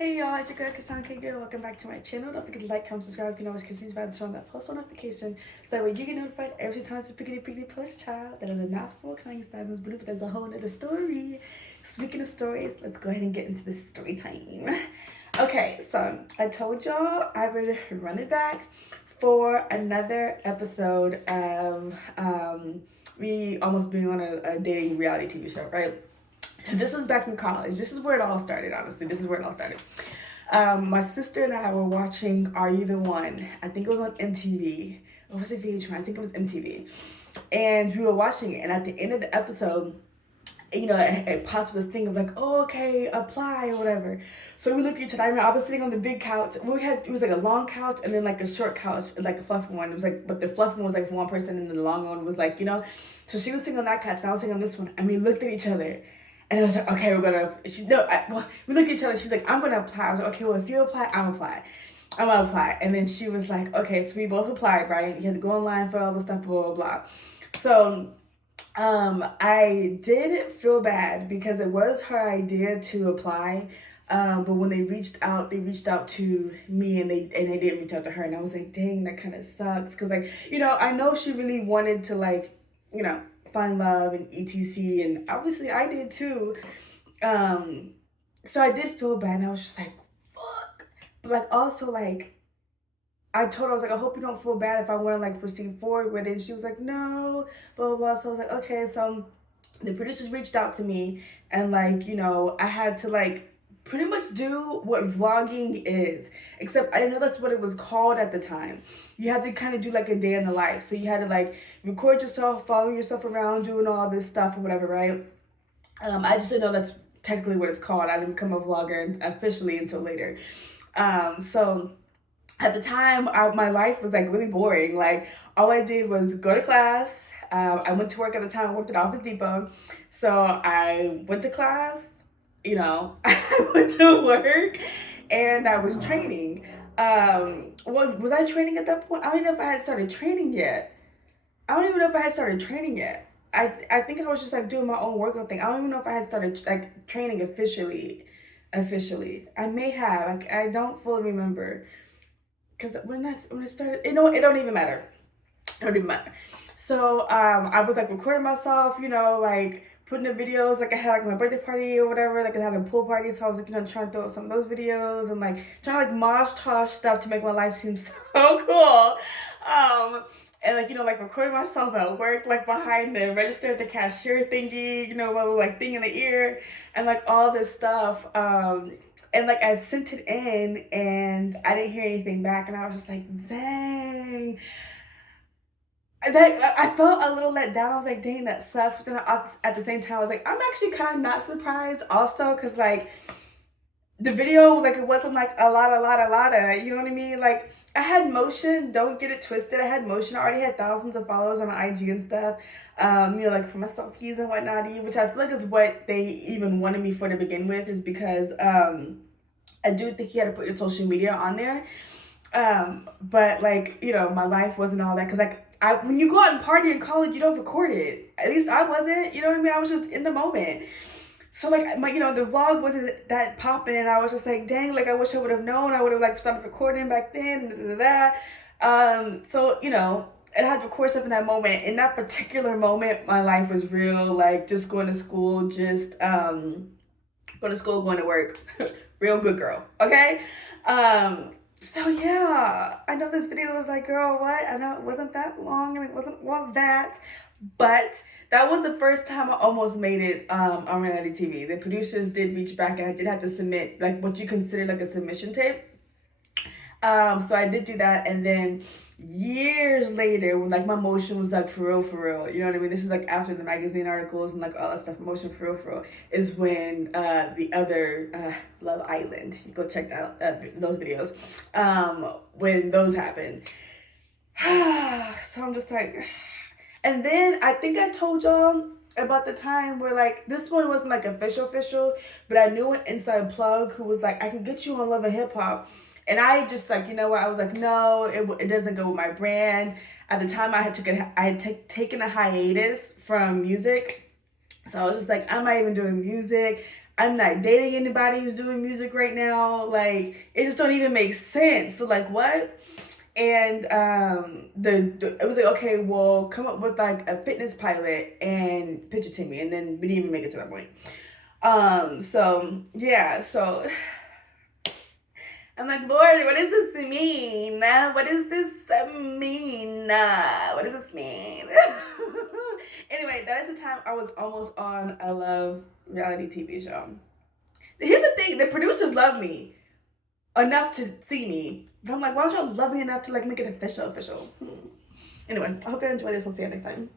Hey y'all, it's your girl Krishan K Girl. Welcome back to my channel. Don't forget to like, comment, subscribe if you know what's Chrissy's about to turn on that post notification so that way you get notified every time it's a pickety plus child. That is a mouthful of claims that is blue, but that's a whole nother story. Speaking of stories, let's go ahead and get into this story time. Okay, so I told y'all I would run it back for another episode of me almost being on a dating reality TV show, right? So this was back in college. This is where it all started, honestly. This is where it all started. My sister and I were watching Are You the One? I think it was on MTV. Or was it VH1? I think it was MTV. And we were watching it. And at the end of the episode, it pops this thing of like, oh, okay, apply or whatever. So we looked at each other. I remember I was sitting on the big couch. It was like a long couch and then like a short couch, like a fluffy one. It was like, but the fluffy one was like for one person and the long one was like, So she was sitting on that couch and I was sitting on this one. And we looked at each other. And I was like, okay, we're gonna. We looked at each other. She's like, I'm gonna apply. I was like, okay, well, if you apply, I'm gonna apply. And then she was like, okay, so we both applied, right? You had to go online for all the stuff, blah blah blah. So, I did feel bad because it was her idea to apply. But when they reached out to me and they didn't reach out to her. And I was like, dang, that kind of sucks. Cause like, I know she really wanted to like, find love and etc, and obviously I did too. So I did feel bad and I was just like, fuck. But like also like I told her, I was like, I hope you don't feel bad if I want to like proceed forward with it. And she was like, no, blah blah blah. So I was like, okay. So the producers reached out to me and like, I had to like pretty much do what vlogging is, except I didn't know that's what it was called at the time. You had to kind of do like a day in the life. So you had to like record yourself, follow yourself around, doing all this stuff or whatever, right? I just didn't know that's technically what it's called. I didn't become a vlogger officially until later. So at the time, my life was like really boring. Like all I did was go to class. I went to work at the time. I worked at Office Depot. So I went to class, I went to work and I was training. What was I training at that point? I don't even know if I had started training yet. I think I was just like doing my own workout thing. I don't even know if I had started like training officially. I may have. I don't fully remember. Because when I started, it don't even matter. It don't even matter. So I was like recording myself, like putting the videos, like I had like my birthday party or whatever, like I had a pool party, so I was like, trying to throw up some of those videos and like trying to like mosh tosh stuff to make my life seem so cool. And like, like recording myself at work, like behind the register at the cashier thingy, little like thing in the ear and like all this stuff. And like I sent it in and I didn't hear anything back and I was just like, dang. I felt a little let down. I was like, dang, that sucks. But then at the same time, I was like, I'm actually kind of not surprised also because like the video, like it wasn't like a lot of, you know what I mean? Like I had motion, don't get it twisted. I had motion. I already had thousands of followers on IG and stuff. Like for my selfies and whatnot, which I feel like is what they even wanted me for to begin with, is because I do think you had to put your social media on there. But like, my life wasn't all that because like when you go out and party in college, you don't record it. At least I wasn't, you know what I mean? I was just in the moment. So like the vlog wasn't that popping and I was just like, dang, like I wish I would have known. I would have like started recording back then. So it had to record stuff in that moment. In that particular moment, my life was real, like just going to school, just going to school, going to work. Real good girl, okay? So yeah, I know this video was like, girl, what? I know it wasn't that long and it wasn't all that, but that was the first time I almost made it on reality TV. The producers did reach back and I did have to submit like what you consider like a submission tape. So I did do that, and then years later, when like my motion was like for real, you know what I mean? This is like after the magazine articles and like all that stuff. Motion for real, is when the other Love Island. You go check out those videos. When those happened, so I'm just like, and then I think I told y'all about the time where like this one wasn't like official, but I knew an inside plug who was like, I can get you on Love and Hip Hop. And I just like, you know what? I was like, no, it doesn't go with my brand. At the time, I had taken a hiatus from music. So I was just like, I'm not even doing music. I'm not dating anybody who's doing music right now. Like, it just don't even make sense. So like, what? And it was like, okay, well, come up with like a fitness pilot and pitch it to me, and then we didn't even make it to that point. So yeah, so I'm like, Lord, what does this mean? What does this mean? What does this mean? Anyway, that is the time I was almost on a love reality TV show. Here's the thing: the producers love me enough to see me, but I'm like, why don't y'all love me enough to like make it official? Anyway, I hope you enjoyed this. I'll see you next time.